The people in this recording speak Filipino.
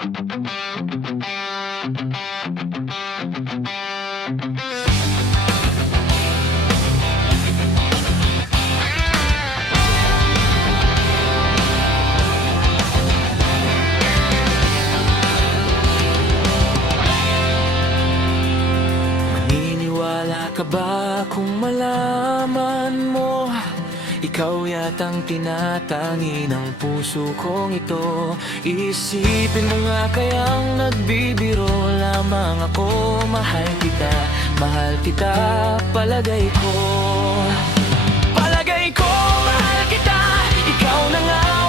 Maniniwala ka ba kung malaman mo ikaw yatang tinatangi ng puso kong ito? Isipin mo nga kayang nagbibiro lamang ako. Mahal kita, palagay ko. Palagay ko, mahal kita. Ikaw na nga